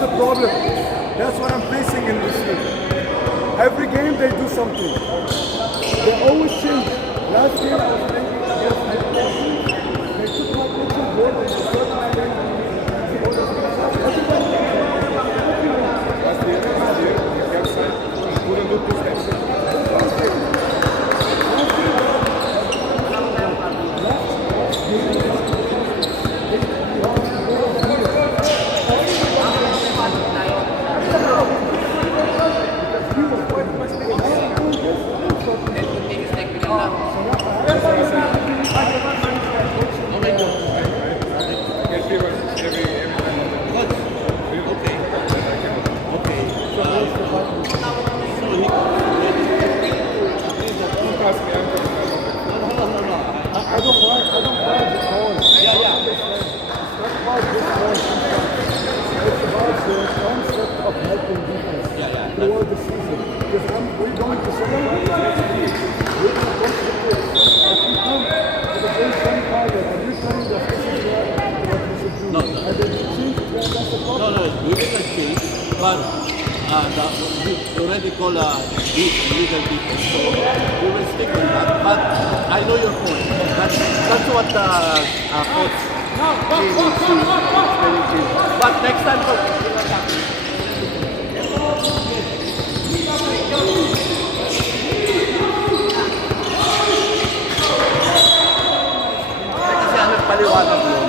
the problem. That's what I'm facing in this league. Every game they do something. They always change. Last game I was playing against Newcastle. They took my pitching board and they got my leg. Last year, the camp side, couldn't look this game. Already call legal people, so we will stick on that. But I know your point. That's what the coach is. But next time, kasi ano paliwanag yun.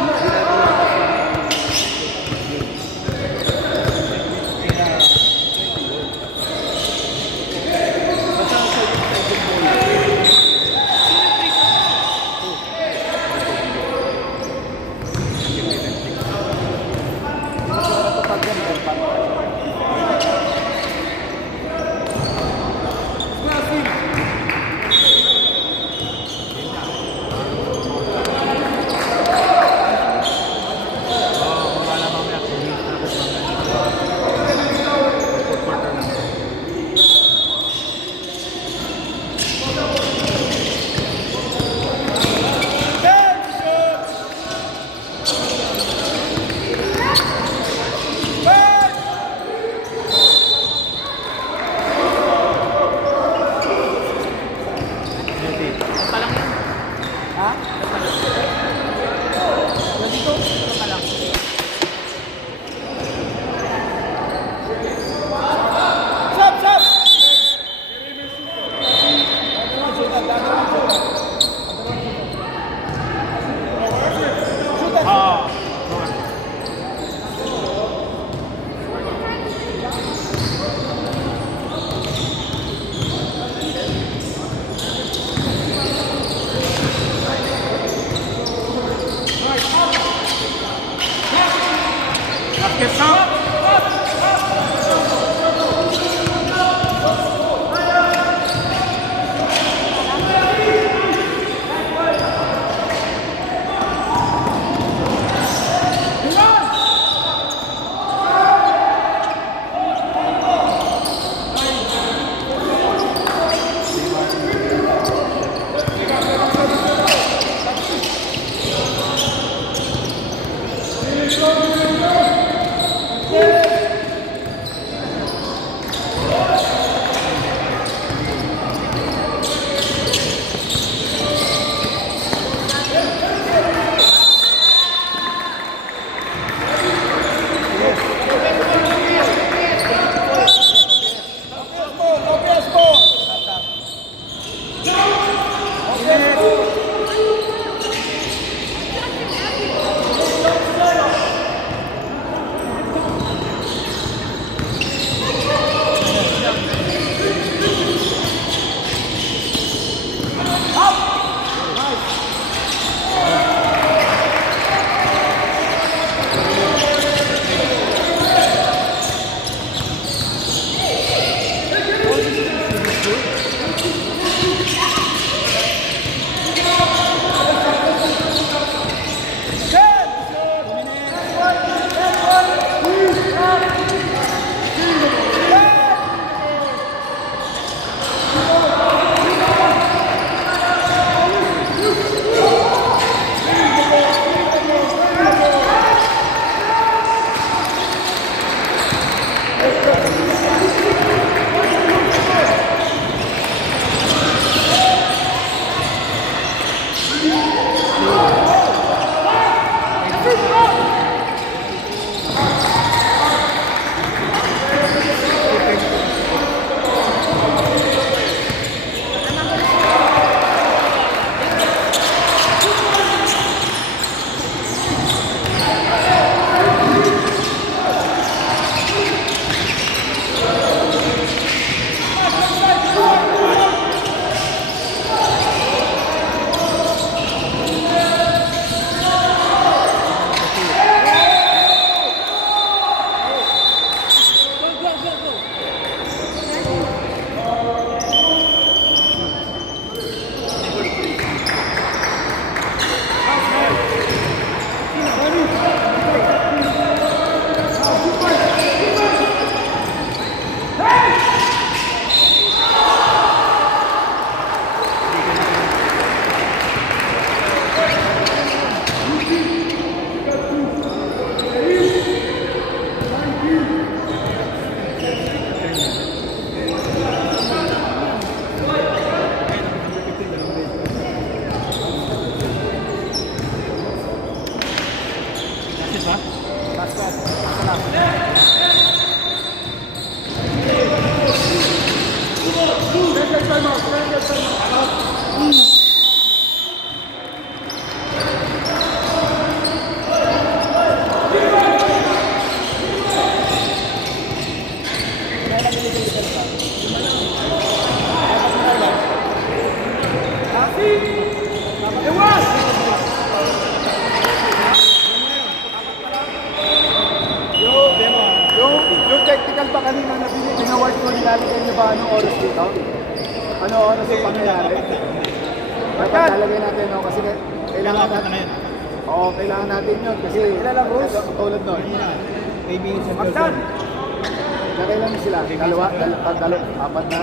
Practice ha? Yung technical ba kanina na binaward ko, nilalagay niyo ba anong oras dito? Ano oras yung pangyayari? Dapat lalagay natin, no? Kasi kailangan natin. Oo, kailangan natin yun. Kasi ilang rules? Tulad nun. Magdan! Nakailan sila? Dalawa? Apat na?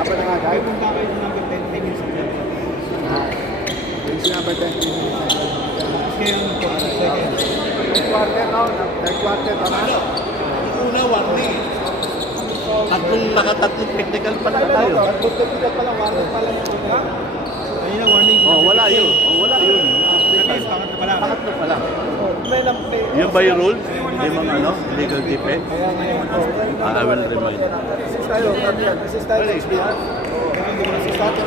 Apat na nga, guys? Yung sinabi 10 minutes. Third quarter, no? Third quarter, tama? Una, warning. Tatlong technical pa lang tayo. Tatlong technical pa lang, warning pa lang. Ayun na, warning. Oh, wala yun. Pangatlo pa lang. Yung by rules, hindi mga ano, legal defect. I will remind. Assist tayo, assist tayo. Assist tayo.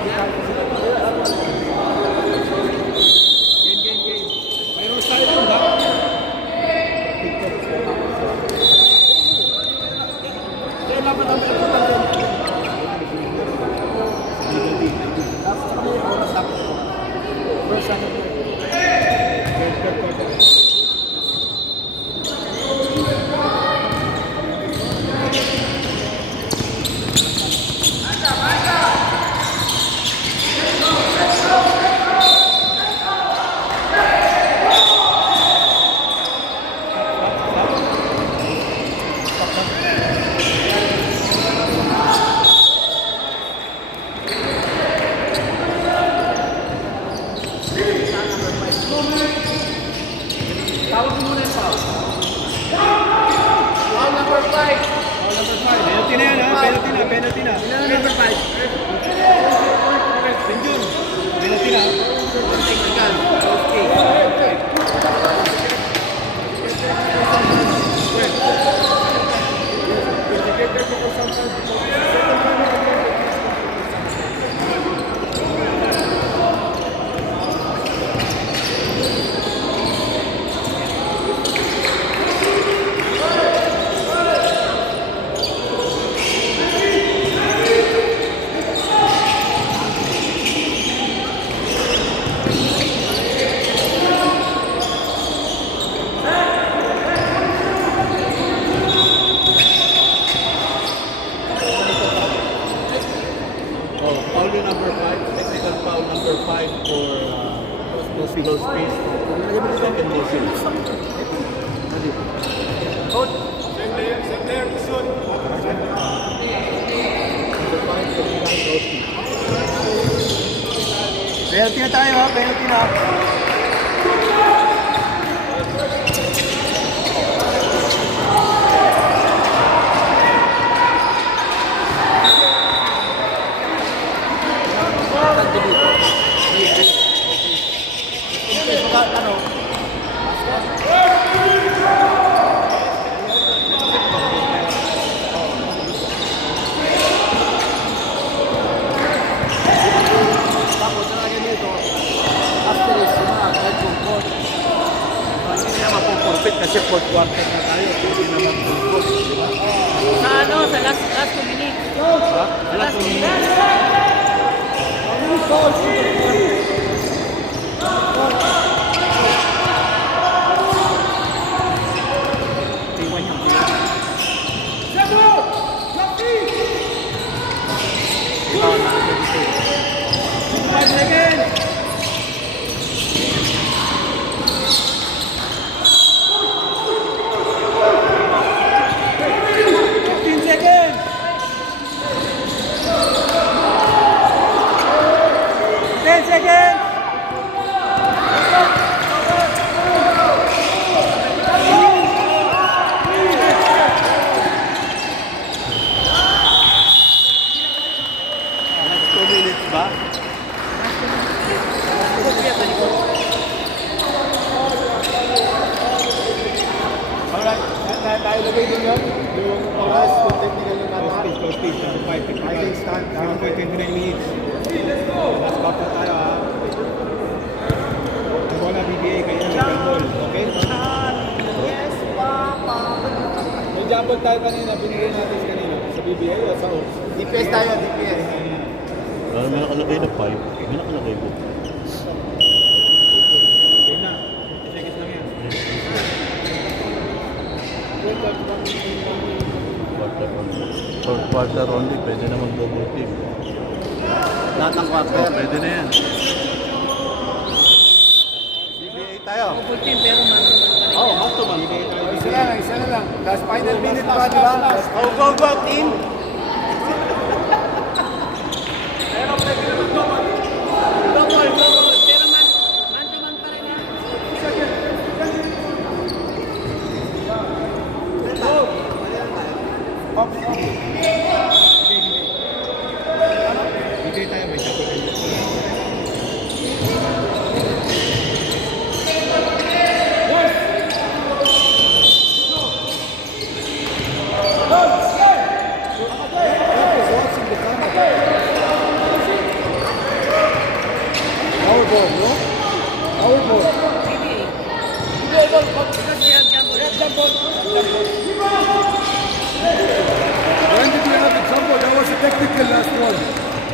Mayroon tayo doon, ha? Penalty na yan, ha? Penalty na. Number 5. Sinjun. Penalty na. Foul number 5, technical foul number 5 for close space. Second motion. Penalty na tayo, ha? Penalty na. Hindi na mapupurpit kasi fourth quarter na tayo. Hindi na mapupurpit. Sa ano, sa last 2 minutes. Ha? Last minute. Seconds! 7.29 minutes. Last back na tayo ha. Bola BBA kayo ng jumble. Okay? Yes, Papa. May jumble tayo kanina. Binigay natin kanina. Sa BBA o sa Oaks? DPS tayo, DPS. Ano may nakalagay na 5? May nakalagay po. Game na. 20 seconds lang yan. Quarter only, pwede na mag-double team. Lahat ng Oh, quarter. pwede na yan. DPA tayo. Double team, pero man-to-man pa rin. Oh, back to back. BBA tayo. Isa na lang. Last final minute pa, di ba? Go, go, go, team! Double. Pero man-to-man pa rin yan. BBA tayo. May jumble kayo. Our ball, no? Our ball. CBA. Because they have jumbo. When did we have the jumbo? That was a technical last one.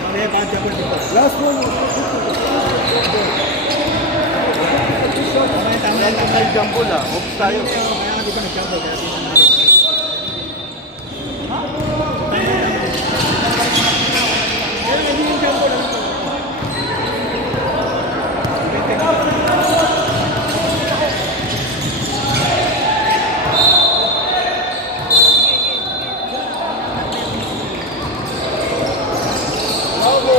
Mamaya pa ang jumble dito. Last one was technical. Mamaya tama Wala lang. na tayo jumble ah. Oops tayo. Kaya nga di ba nag-jumble? Kaya di na natin. Kaya hindi yung jumble. Ano to?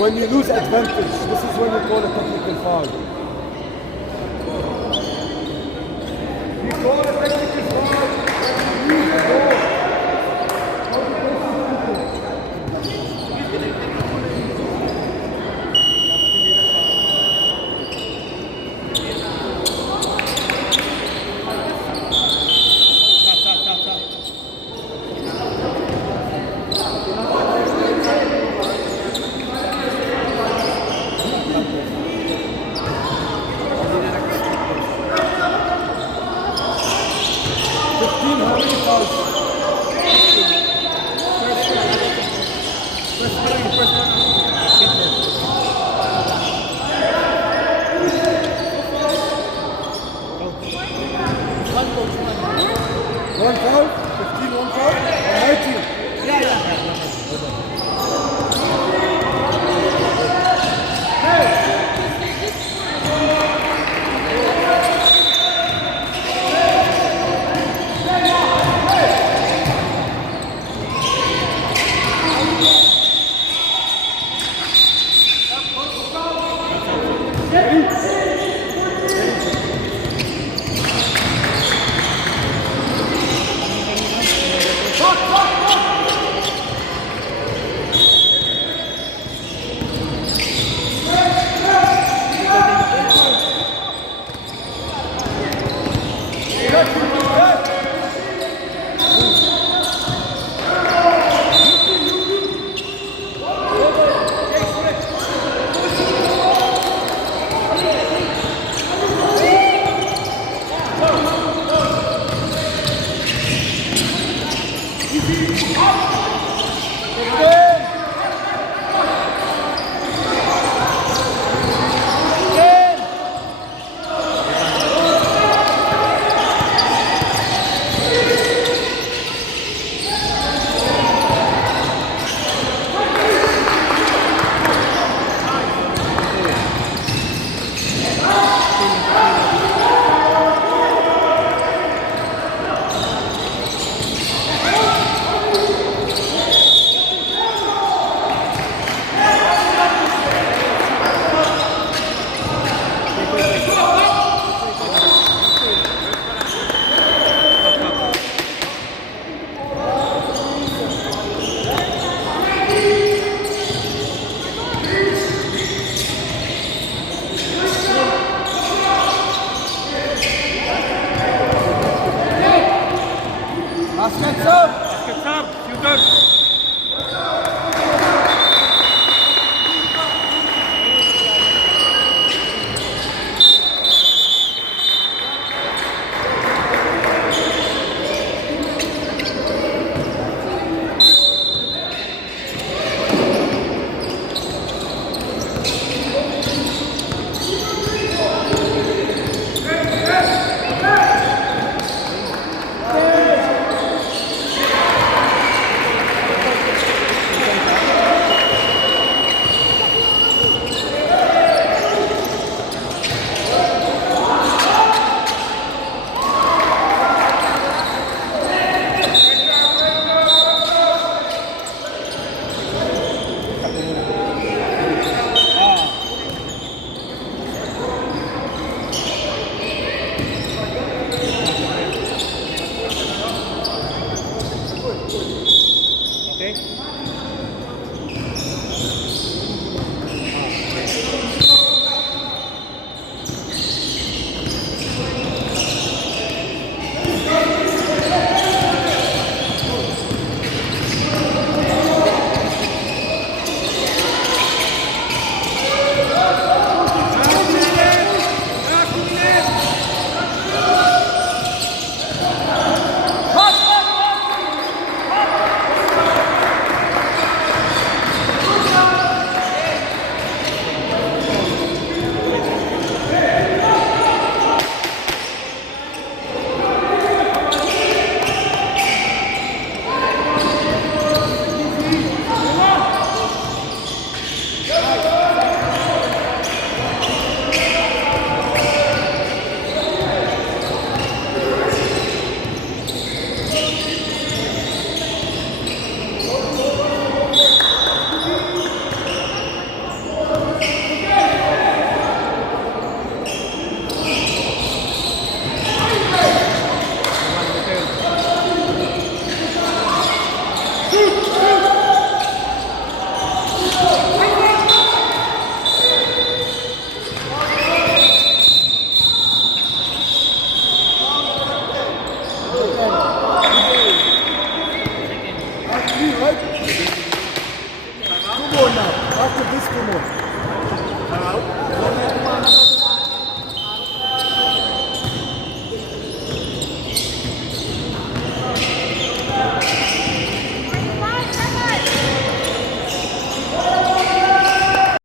When you lose advantage, this is when you call a technical foul. You call a technical foul when you lose the ball.